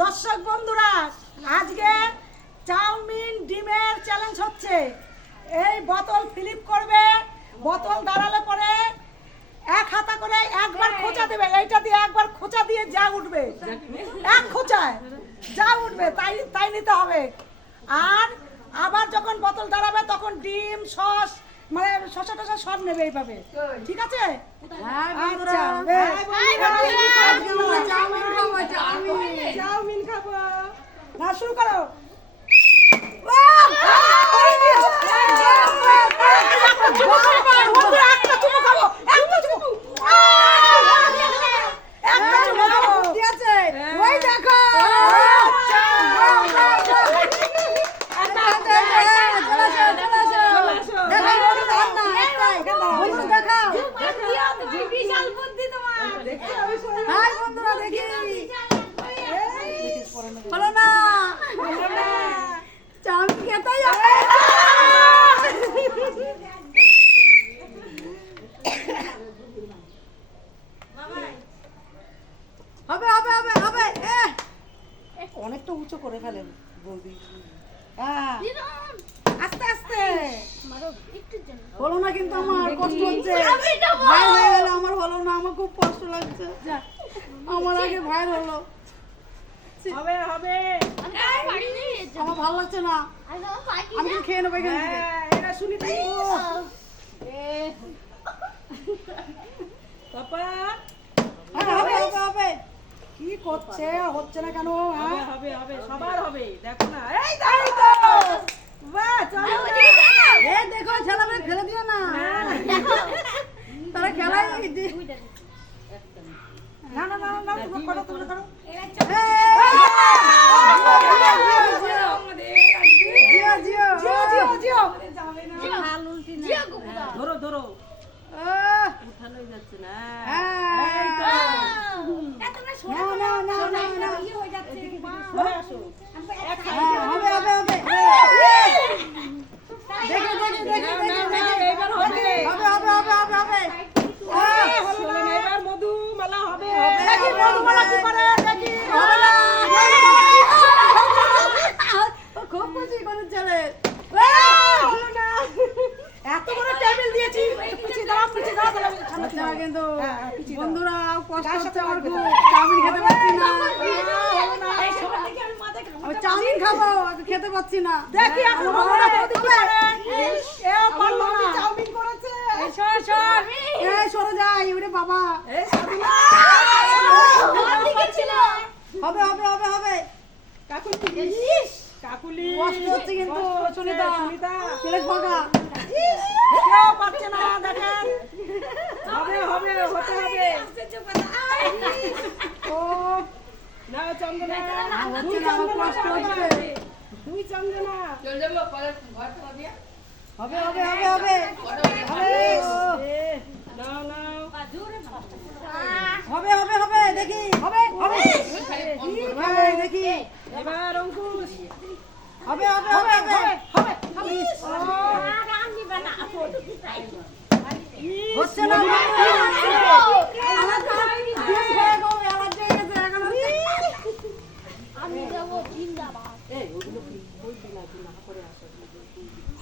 দর্শক বন্ধুরা, আজকে চাউমিন ডিমের চ্যালেঞ্জ হচ্ছে। এই বোতল ফ্লিপ করবে, বোতল দাঁড়ালে পরে এক হাতা করে একবার খোঁচা দেবে। এইটা দিয়ে একবার খোঁচা দিয়ে যা উঠবে, এক খোঁচায় যা উঠবে তাই তাই নিতে হবে। আর আবার যখন বোতল দাঁড়াবে তখন ডিম সস মানে শসা টসা সব নেবে এইভাবে, ঠিক আছে? আচ্ছা, চাউমিন খাবো না, শুরু করো। অনেকটা উঁচু করে ফেলেন বৌদি। আস্তে আস্তে হলো না, কিন্তু আমার কষ্ট হচ্ছে। ভাই হয়ে গেল, আমার হলো না, আমার খুব কষ্ট লাগছে। আমার আগে ভাই হলো, হবে হবে, আমার ভালো লাগছে না। আমি খেয়ে নেবো এখান থেকে। এটা শুনি তাই। পাপা হবে হবে হবে। কি করছে? হচ্ছে না কেন? হবে হবে সবার হবে, দেখো না। এই তো বাহ, চলো এই দেখো, ছেলেমেয়ে ফেলে দিও না। তারা খেলাই না না না না, তুমি করো তুমি করো। জিও জিও জিও জিও জিও, ধরো ধরো, আহ, উঠানোই যাচ্ছে না। হ্যাঁ। না না না না না। সরে আসো। হ্যাঁ, হবে হবে হবে। দেখে দেখে দেখে দেখে দেখে। এবার হবে। হবে হবে হবে হবে হবে। হলো না, এবার মধুমালা হবে। দেখি মধুমালা কি করে, দেখি। হবে না। ও খুব খুশি করে চলে। হলো না। এত বড় টেবিল দিয়েছি, পিছিয়ে দাও পিছিয়ে দাও, তাহলে সামনে আচ্ছা, দাও। কিন্তু পিছিয়ে দাও। বন্ধুরা কষ্ট গায়ের সাথে হচ্ছে আমার লাগবে খুব। না। চাউমিন খেতে পাচ্ছি না। হলো না। আমি চাউমিন খাবো, আমি খেতে পাচ্ছি না। দেখি এখন মধুমালা বৌদি কি করে। এও পারলো না। চাউমিন করেছে। এসো এসো। এই সরে যাই, ওরে বাবা। হবে হবে হবে হবে। কাকুলি কষ্ট হচ্ছে কিন্তু সুনিতা। সুনিতা। প্লেট ফাঁকা। কেউ পারছে না, দেখেন। হবে হবে, হতে হবে। ও না চন্দনা, হচ্ছে না, আমার কষ্ট হচ্ছে। দুই চন্দনা। হবে হবে হবে হবে হবে। নাও নাও। হবে হবে হবে, দেখি হবে হবে। এই দেখি এবার অঙ্কুশ। হবে হবে হবে হবে হচ্ছে না। আমার তো ডিম খেয়ে গো অ্যালার্জি হয়ে গেছে এখন।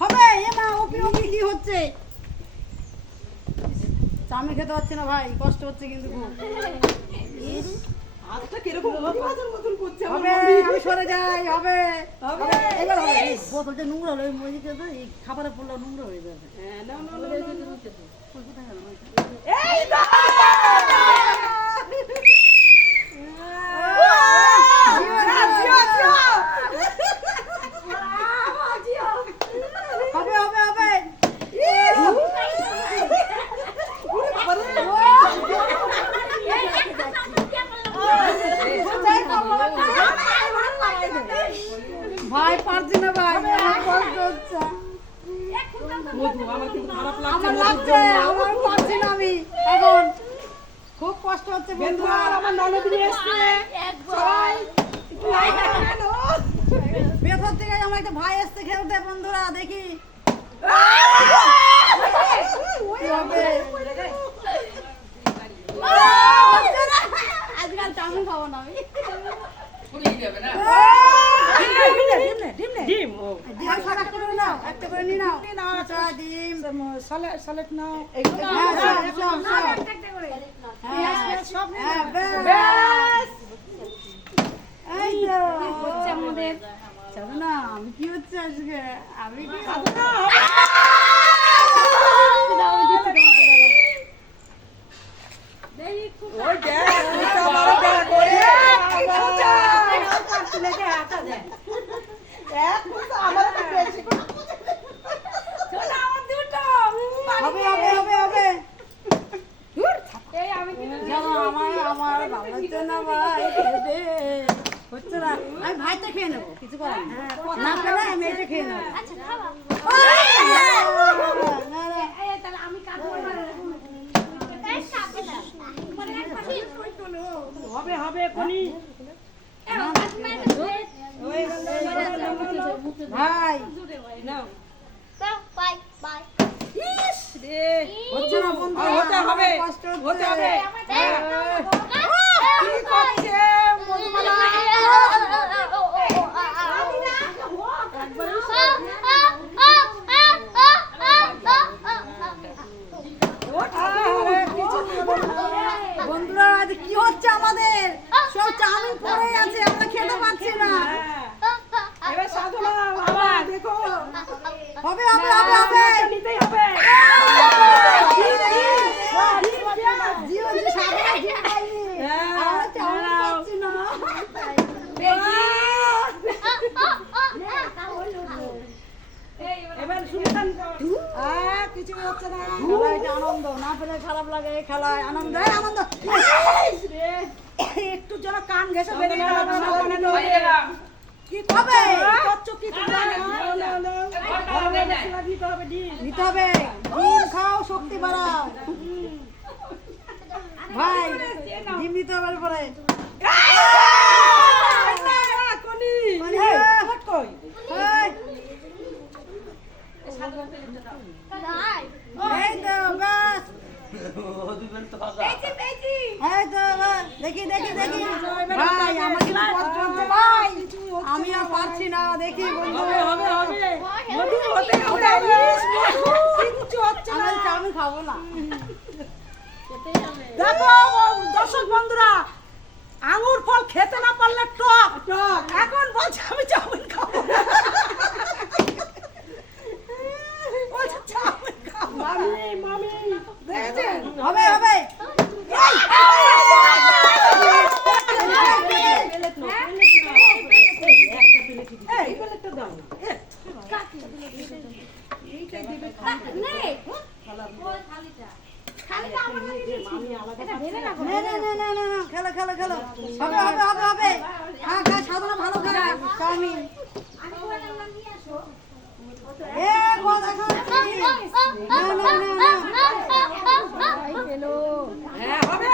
হবে এ মা, ওপি ওপি কি হচ্ছে? চাউমিন খেতে পাচ্ছি না ভাই, কষ্ট হচ্ছে কিন্তু খুব। হাতটা কিরকম মধুমালার মতন করছে আমার হবে, মামি। আমি সরে যাই। হবে হবে। এবার হবে। এই বোতলটা নোংরা হলো, এই খাবারে পড়লে নোংরা হয়ে যাবে। হ্যাঁ, নাও নাও নাও, নাও। এই তো। জিও জিও। হবে হবে হবে। ভাই পারছি না ভাই, আমার কষ্ট হচ্ছে। মধু, আমার কিন্তু খারাপ লাগছে আমার মধুর লাগছে, জন্য। আমার পারছি না আমি এখন। খুব কষ্ট হচ্ছে বন্ধুরা। আর আমার ননদ নিয়ে এসছে। বেথর থেকে আমার একটা ভাই আসছে খেলতে বন্ধুরা, দেখি কি হবে। আজকাল চাউমিন খাবো না আমি। ডিম নে ডিম ও ডিম সব একটা করে নাও, একটা করে নিয়ে নাও। চুচা, ডিম, সলেট নাও হ্যাঁ, সব, সব, সব। পেঁয়াজ সব নিয়ে হ্যাঁ, নাও। ব্যাস। এই তো। চলো না, আমি কি হচ্ছে আজকে? আমি কি ওই দেখ এটা আমার দেখ ওরে হবে, হবে, হবে, হবে। জানো, আমার ভালো হচ্ছে না ভাই, খেতে হচ্ছে না। আমি ভাতটা খেয়ে নেবো, কিছু করার নেই। না পেলে আমি এটা খেয়ে নেবো। না, না, হবে হবে কোনি ভাই নাও রে হচ্ছে না বন্ধু, হতে হবে কষ্ট হতে হচ্ছে। হবে কি করছে মধুমালা বন্ধুরা, আজ কি হচ্ছে আমাদের? সব চাউমিন পড়ে আছে, আমরা খেতে পাচ্ছি না। এবার সাধনা বাবা দেখো হবে, হবে, হবে, হবে। নিতেই হবে জীবন যে সাধনা জীবন পাইনি। আমরা চাউমিন পাচ্ছি না। এবার সুলতান কিছুই হচ্ছে না খেলায় এটা আনন্দ, না পেলে খারাপ লাগে। এই খেলায় আনন্দ, এই আনন্দ। একটু যেন কান ঘেসে বেরিয়ে গেল কি হবে। করছো কি তোমরা দিতে হবে ডিম নিতে হবে, ডিম খাও, শক্তি বাড়াও। ভাই, ডিম নিতে হবে পরে। কোনি মানে, কই এই, এই তো, ব্যাস। এই তো, ব্যাস। দেখি, দেখি, দেখি। ভাই, আমার কিন্তু কষ্ট হচ্ছে ভাই। আমি আর পারছি না, দেখি বন্ধু। হবে হবে হবে মধু হতে হবে কিচ্ছু হচ্ছে না আমি চাউমিন খাবো না। দেখো দর্শক বন্ধুরা আঙুর ফল খেতে না পারলে টক টক এখন বলছে আমি চাউমিন খাবো বলছে চাউমিন খাবো মামি মামি দেখেছেন হবে, হবে। এই প্লেটটা দাও না না, না, না, না, না, না, খেলো, খেলো, খেলো। হবে, হবে, হবে, হবে। খা, খা, সাধনা ভালো খা, চাউমিন। এ, গো, দেখো, না, না, না, না। হ্যাঁ হবে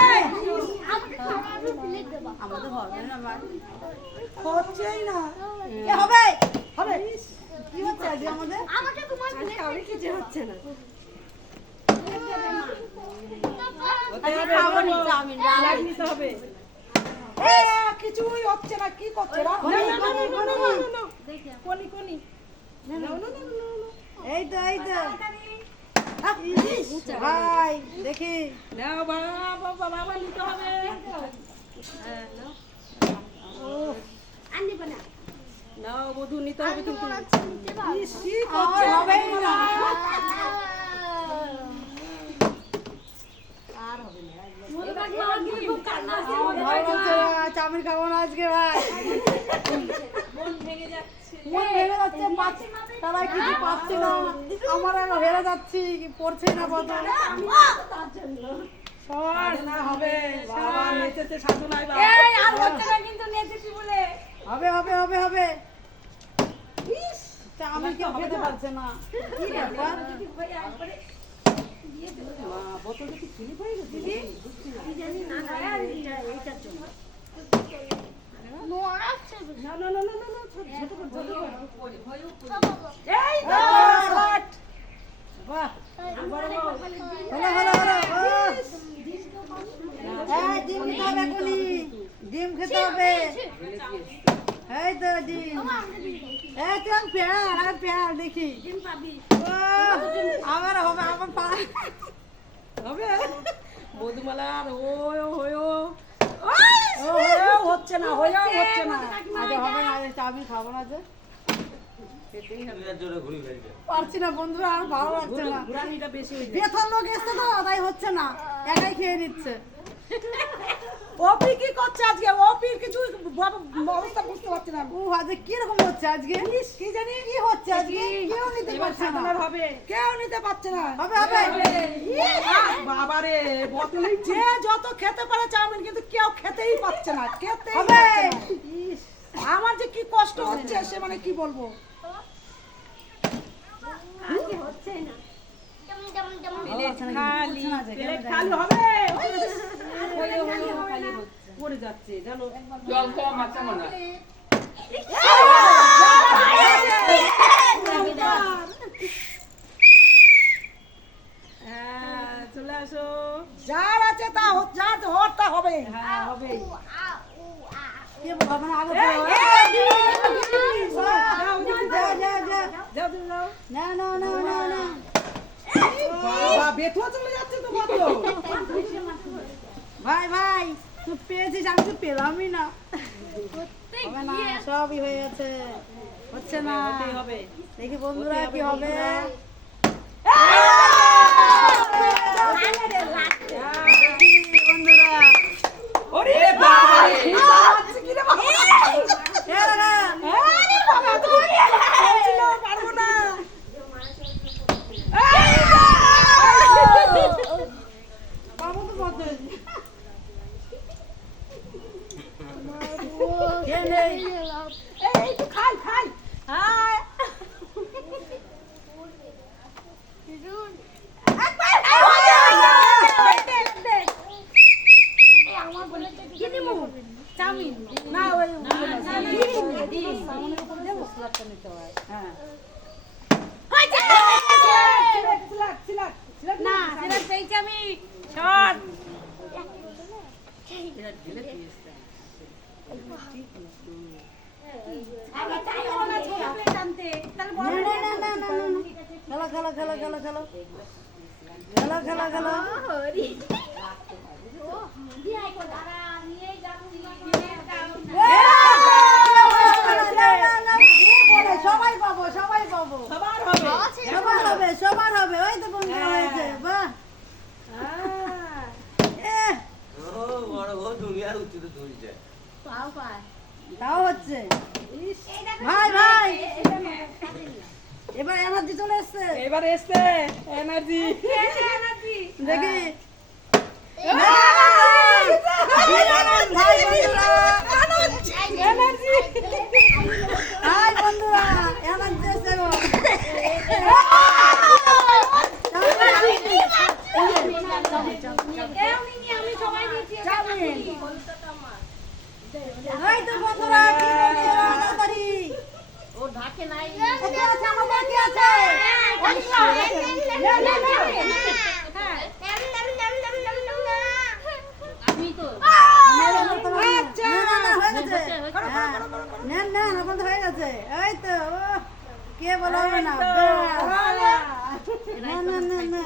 আমাদের হবে না ভাই। হচ্ছেই না এ, হবে। হবে কি হচ্ছে আজকে আমাদের? হতে হবে খাবনি চাউমিন, লাগ নিতে হবে এ কিছুই হচ্ছে না কি করছে না কোনি কোনি এই তো, এই তো। ইস, ভাই, দেখি। নাও বাবা বাবা নিতে হবে নাও মধু নিতে হবে কিন্তু আর হবেই না। আমার ভালো লাগছে না, চাউমিন খাবো না আজকে ভাই। মন ভেঙে যাচ্ছে, তারা কিছু পাচ্ছি না। আমার আর হেরে যাচ্ছি, পড়ছে না কত। সর না হবে বাবা নেচেছে সাধনায় বাবা হবে, হবে, হবে, হবে। চাউমিন কেউ খেতে পারছে না, কি ব্যাপার? বাহ, হলো, হলো, হলো। এই, ডিম খেতে হবে এখনই, ডিম খেতে হবে। এই তো ডিম এই তো পেয়ার দেখি ও, আবার হবে আবার হবে মধুমালার হয়েও হচ্ছে না হয়েও হচ্ছে না আজ হবে না আজ চাউমিন খাবো না যে পারছি না বন্ধুরা আর ভালো লাগছে না ঘুরানিটা বেশি হয়ে যায় বেথর লোক এসছে তো তাই হচ্ছে না একাই খেয়ে নিচ্ছে ওপি কি করছে আজকে ওপির কিছু অবস্থা বুঝতে পারছি না ও আজকে কিরকম হচ্ছে আজকে কি জানি কি হচ্ছে আজকে কেউ নিতে এবার পারছে না সাধারণ হবে কেউ নিতে পারছে না হবে হবে বাবারে বোতলে যে যত খেতে পারে চাউমিন কিন্তু কেউ খেতেই পাচ্ছে না খেতেই হবে পাচ্ছে না। আমার যে কি কষ্ট হচ্ছে সে মানে কি বলবো প্লেট খালি হচ্ছে না যে, প্লেট কেন খালি হবে পড়ে যাচ্ছে জানো জল খাওয়া মাথা মনে হয়। হ্যাঁ চলে আসো যার আছে তা যার হওয়ারটা হবে হ্যাঁ হবে কে হবে না আগে যাও তুমি যাও না না না না না বাবা বেথুয়া চলে যাচ্ছে তো কত ভাই ভাই তুই পেয়েছিস আমি তো পেলামই না হবে না সবই হয়ে গেছে হচ্ছে না হতেই হবে দেখি বন্ধুরা কি হবে দেখি বন্ধুরা ওরে বাবা রে এ দাদা পারবো না পাবো তো মতো কে নেই এই একটু খাই খাই হাই চাউমিন না ওই হ্যাঁ না সেটা পেয়েছি আমি শট না না না না না খেলো খেলো খেলো খেলো খেলো খেলো খেলো খেলো সবাই পাবো সবাই পাবো সবার হবে সবার হবে সবার হবে ওই তো বন্ধু হয়েছে বাহ এহ, তাও হচ্ছে ভাই ভাই এবার এনার্জি চলে এসছে এবার এসছে এনার্জি দেখি ভাই বন্ধুরা হাই বন্ধুরা এনার্জি এসছে গো এই তো বন্ধুরা কি বলছো তাড়াতাড়ি ওকে আছে আমার বাকি আছে আচ্ছা নেন না এখন হয়ে গেছে এই তো কে বলা হবে না না না না না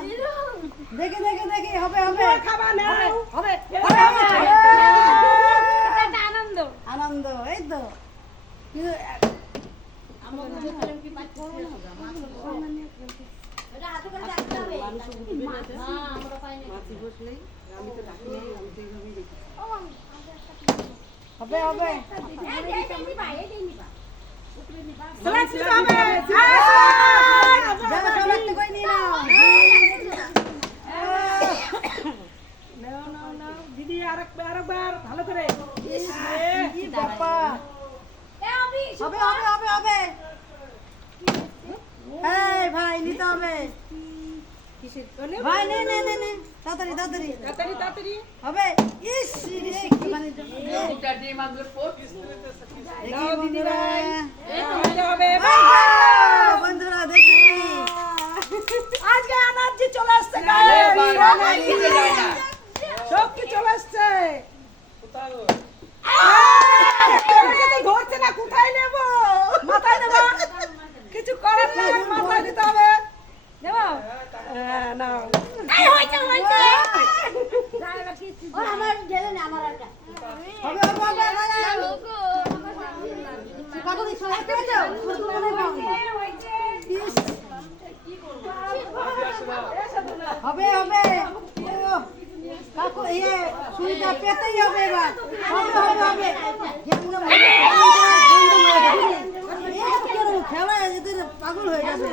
দেখি দেখি দেখি হবে হবে খাবা না হবে আনন্দ আনন্দ এই তো কিন্তু হবে হবে যারা সব একটু করে নিয়ে নাও নাও দিদি আরেকবার ভালো করে কি ব্যাপার হবে হবে হবে হবে এই ভাই নিতে হবে ভাই নে নে নে নে তাড়াতাড়ি তাড়াতাড়ি তাড়াতাড়ি তাড়াতাড়ি হবে ইস ইস মানে দুটা ডিম আনবে পোস্ট দেখি বন্ধুরা হতে হবে বন্ধুরা দেখি আজকে এনার্জি চলে আসছে শক্তি চলে আসছে ধরছে না কোথায় হবে হবে কত দিচ্ছ একটা দাও হবে হবে কাকু ইয়ে সুইটা পেতেই হবে এবার হবে হবে হবে খেলা এদের পাগল হয়ে যাবে